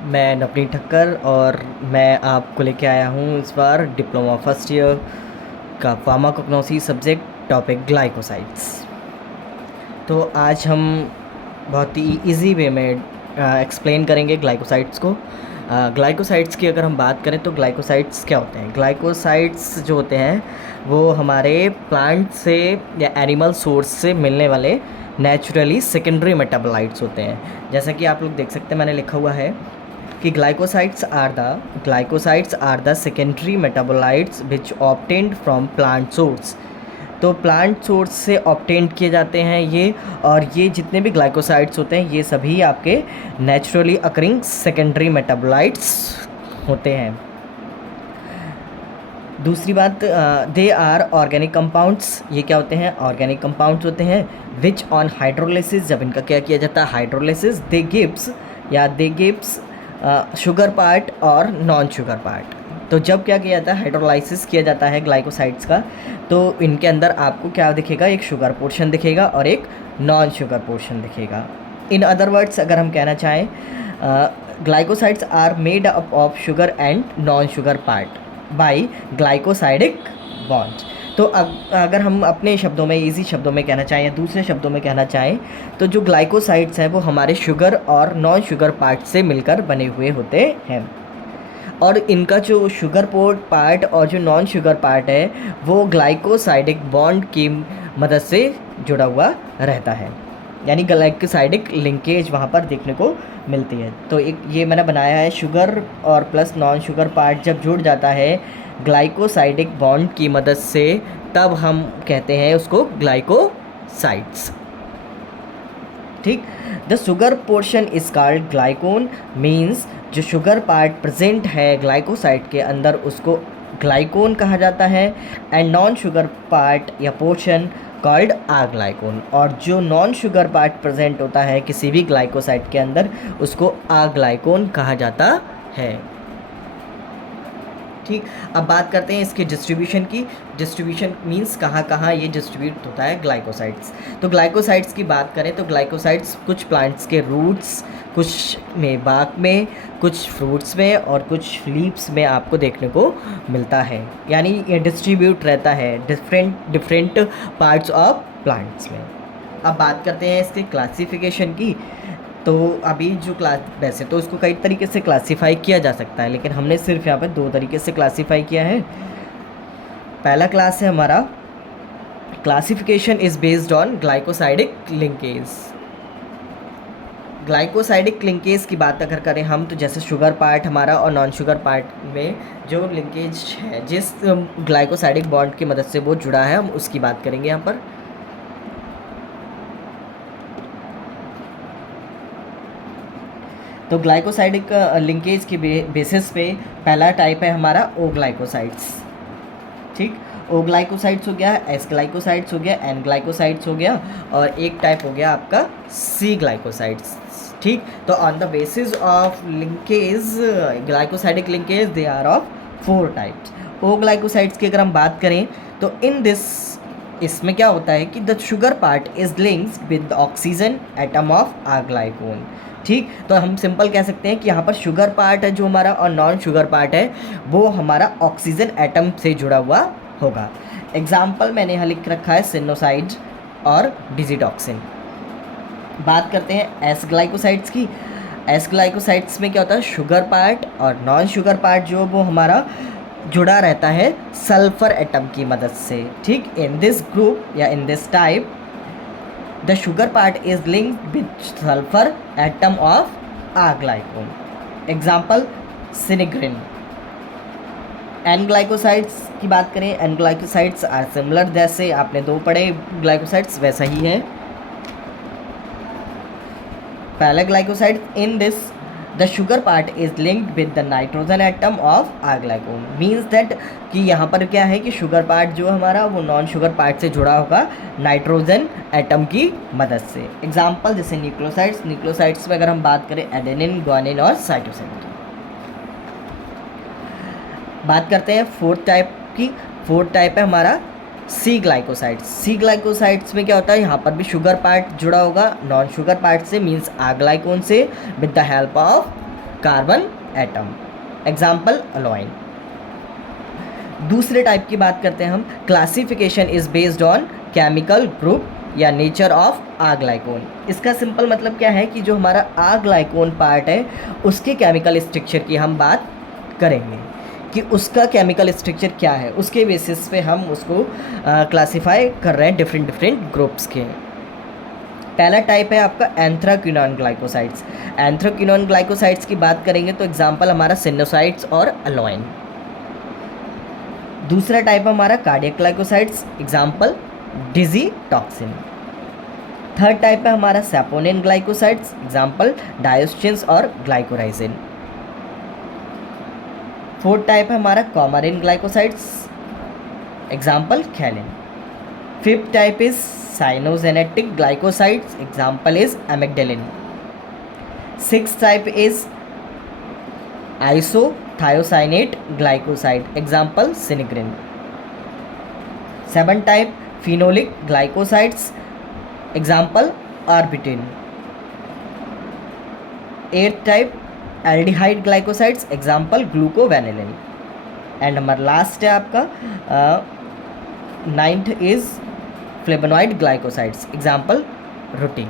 मैं नवनीत ठक्कर और मैं आपको लेके आया हूँ इस बार डिप्लोमा फर्स्ट ईयर का फार्माकोग्नोसी सब्जेक्ट टॉपिक ग्लाइकोसाइड्स। तो आज हम बहुत ही इजी वे में एक्सप्लेन करेंगे ग्लाइकोसाइड्स को। ग्लाइकोसाइड्स की अगर हम बात करें तो ग्लाइकोसाइड्स क्या होते हैं? ग्लाइकोसाइड्स जो होते हैं वो हमारे प्लांट से या एनिमल सोर्स से मिलने वाले नेचुरली सेकेंडरी मेटाबोलाइट्स होते हैं। जैसा कि आप लोग देख सकते हैं, मैंने लिखा हुआ है कि glycosides are the secondary metabolites which obtained from plant source. तो प्लांट सोर्स से ऑब्टेन किए जाते हैं ये, और ये जितने भी ग्लाइकोसाइड्स होते हैं ये सभी आपके नेचुरली अकरिंग सेकेंडरी मेटाबोलाइट्स होते हैं। दूसरी बात, दे आर ऑर्गेनिक कंपाउंड्स। ये क्या होते हैं? ऑर्गेनिक कंपाउंड्स होते हैं विच ऑन हाइड्रोलिसिस, जब इनका क्या किया जाता है? हाइड्रोलिसिस, दे गिव्स शुगर पार्ट और नॉन शुगर पार्ट। तो जब क्या किया जाता है? हाइड्रोलाइसिस किया जाता है ग्लाइकोसाइड्स का, तो इनके अंदर आपको क्या दिखेगा? एक शुगर पोर्शन दिखेगा और एक नॉन शुगर पोर्शन दिखेगा। इन अदर वर्ड्स अगर हम कहना चाहें, glycosides are made up of sugar and non sugar part by glycosidic bond. तो अगर हम अपने शब्दों में, इजी शब्दों में कहना चाहें या दूसरे शब्दों में कहना चाहें, तो जो ग्लाइकोसाइड्स हैं वो हमारे शुगर और नॉन शुगर पार्ट से मिलकर बने हुए होते हैं, और इनका जो शुगर पार्ट और जो नॉन शुगर पार्ट है वो ग्लाइकोसाइडिक बॉन्ड की मदद से जुड़ा हुआ रहता है, यानी ग्लाइकोसाइडिक लिंकेज वहाँ पर देखने को मिलती है। तो एक ये मैंने बनाया है, शुगर और प्लस नॉन शुगर पार्ट जब जुड़ जाता है ग्लाइकोसाइडिक बॉन्ड की मदद से, तब हम कहते हैं उसको ग्लाइकोसाइड्स। ठीक। The sugar portion is called ग्लाइकोन, means जो शुगर पार्ट प्रेजेंट है ग्लाइकोसाइड के अंदर उसको ग्लाइकोन कहा जाता है, एंड नॉन शुगर पार्ट या पोर्शन कॉल्ड आग्लाइकोन। और जो नॉन शुगर पार्ट प्रेजेंट होता है किसी भी ग्लाइकोसाइड के अंदर उसको आग्लाइकोन कहा जाता है। ठीक। अब बात करते हैं इसके डिस्ट्रीब्यूशन की। डिस्ट्रीब्यूशन मींस कहाँ कहाँ ये डिस्ट्रीब्यूट होता है ग्लाइकोसाइड्स। तो ग्लाइकोसाइड्स की बात करें तो ग्लाइकोसाइड्स कुछ प्लांट्स के रूट्स, कुछ में बाग में, कुछ फ्रूट्स में और कुछ लीव्स में आपको देखने को मिलता है, यानी ये डिस्ट्रीब्यूट रहता है डिफरेंट पार्ट्स ऑफ प्लांट्स में। अब बात करते हैं इसके क्लासिफिकेशन की। तो अभी जो वैसे तो इसको कई तरीके से क्लासीफाई किया जा सकता है, लेकिन हमने सिर्फ यहाँ पे दो तरीके से क्लासीफाई किया है। पहला क्लास है हमारा classification is based on glycosidic linkage. Glycosidic linkage की बात अगर करें हम, तो जैसे शुगर पार्ट हमारा और नॉन शुगर पार्ट में जो लिंकेज है, जिस ग्लाइकोसाइडिक बॉन्ड की मदद से वो जुड़ा है, हम उसकी बात करेंगे यहाँ पर। तो ग्लाइकोसाइडिक लिंकेज के बेसिस पे पहला टाइप है हमारा ओ ग्लाइकोसाइड्स। ठीक। ओ ग्लाइकोसाइड्स हो गया, एस ग्लाइकोसाइड्स हो गया, एन ग्लाइकोसाइड्स हो गया, और एक टाइप हो गया आपका सी ग्लाइकोसाइड्स। ठीक। तो on the basis of linkage, glycosidic linkage, they are of 4 types. O glycosides की अगर हम बात करें तो इसमें क्या होता है कि the sugar part is linked with the oxygen atom of aglycone. ठीक। तो हम सिंपल कह सकते हैं कि यहाँ पर शुगर पार्ट है जो हमारा, और नॉन शुगर पार्ट है वो हमारा ऑक्सीजन एटम से जुड़ा हुआ होगा। एग्जाम्पल मैंने यहाँ लिख रखा है सिनोसाइड और डिजिटॉक्सिन। बात करते हैं एस ग्लाइकोसाइड्स की। एस ग्लाइकोसाइड्स में क्या होता है? शुगर पार्ट और नॉन शुगर पार्ट जो वो हमारा जुड़ा रहता है सल्फर एटम की मदद से। ठीक। इन दिस ग्रुप या in this type the sugar part is linked with sulfur atom of aglycone. Example sinigrin. N glycosides की बात करें, एन ग्लाइकोसाइड्स आर सिमिलर, जैसे आपने दो पढ़े ग्लाइकोसाइड्स वैसा ही है। पहला glycoside in this the sugar part is linked with the nitrogen atom of aglycone, means that कि यहाँ पर क्या है कि शुगर पार्ट जो हमारा वो नॉन शुगर पार्ट से जुड़ा होगा नाइट्रोजन एटम की मदद से। एग्जाम्पल जैसे न्यूक्लियोसाइड्स में अगर हम बात करें एडेनिन, ग्वानिन और साइटोसिन की। बात करते हैं फोर्थ टाइप की। फोर्थ टाइप है हमारा सी ग्लाइकोसाइड्स। सी ग्लाइकोसाइड्स में क्या होता है? यहाँ पर भी शुगर पार्ट जुड़ा होगा नॉन शुगर पार्ट से, मीन्स आग्लाइकोन से, with the help of carbon atom, example aloin. दूसरे टाइप की बात करते हैं हम, classification is based on chemical group या नेचर ऑफ आ ग्लाइकोन। इसका सिंपल मतलब क्या है कि जो हमारा आ ग्लाइकोन पार्ट है उसके केमिकल स्ट्रक्चर की हम बात करेंगे कि उसका केमिकल स्ट्रक्चर क्या है, उसके बेसिस पे हम उसको क्लासीफाई कर रहे हैं डिफरेंट ग्रुप्स के। पहला टाइप है आपका एंथ्राक्विनोन ग्लाइकोसाइड्स। एंथ्राक्विनोन ग्लाइकोसाइड्स की बात करेंगे तो एग्जांपल हमारा सिनोसाइड्स और अलोइन। दूसरा टाइप हमारा कार्डियक ग्लाइकोसाइड्स, एग्जांपल डिजी टॉक्सिन। थर्ड टाइप है हमारा सैपोनिन ग्लाइकोसाइड्स, एग्जांपल डायोस्टिन्स और ग्लाइकोराइजिन। फोर्थ टाइप है हमारा coumarin glycosides, example khellin. Fifth type is cyanogenetic glycosides, example is amygdalin. Sixth type is isothiocyanate glycoside, example sinigrin. Seven type phenolic glycosides, example arbutin. Eighth type aldehyde glycosides, example glucovanillin. And हमारा last है आपका ninth is flavonoid glycosides, example routine.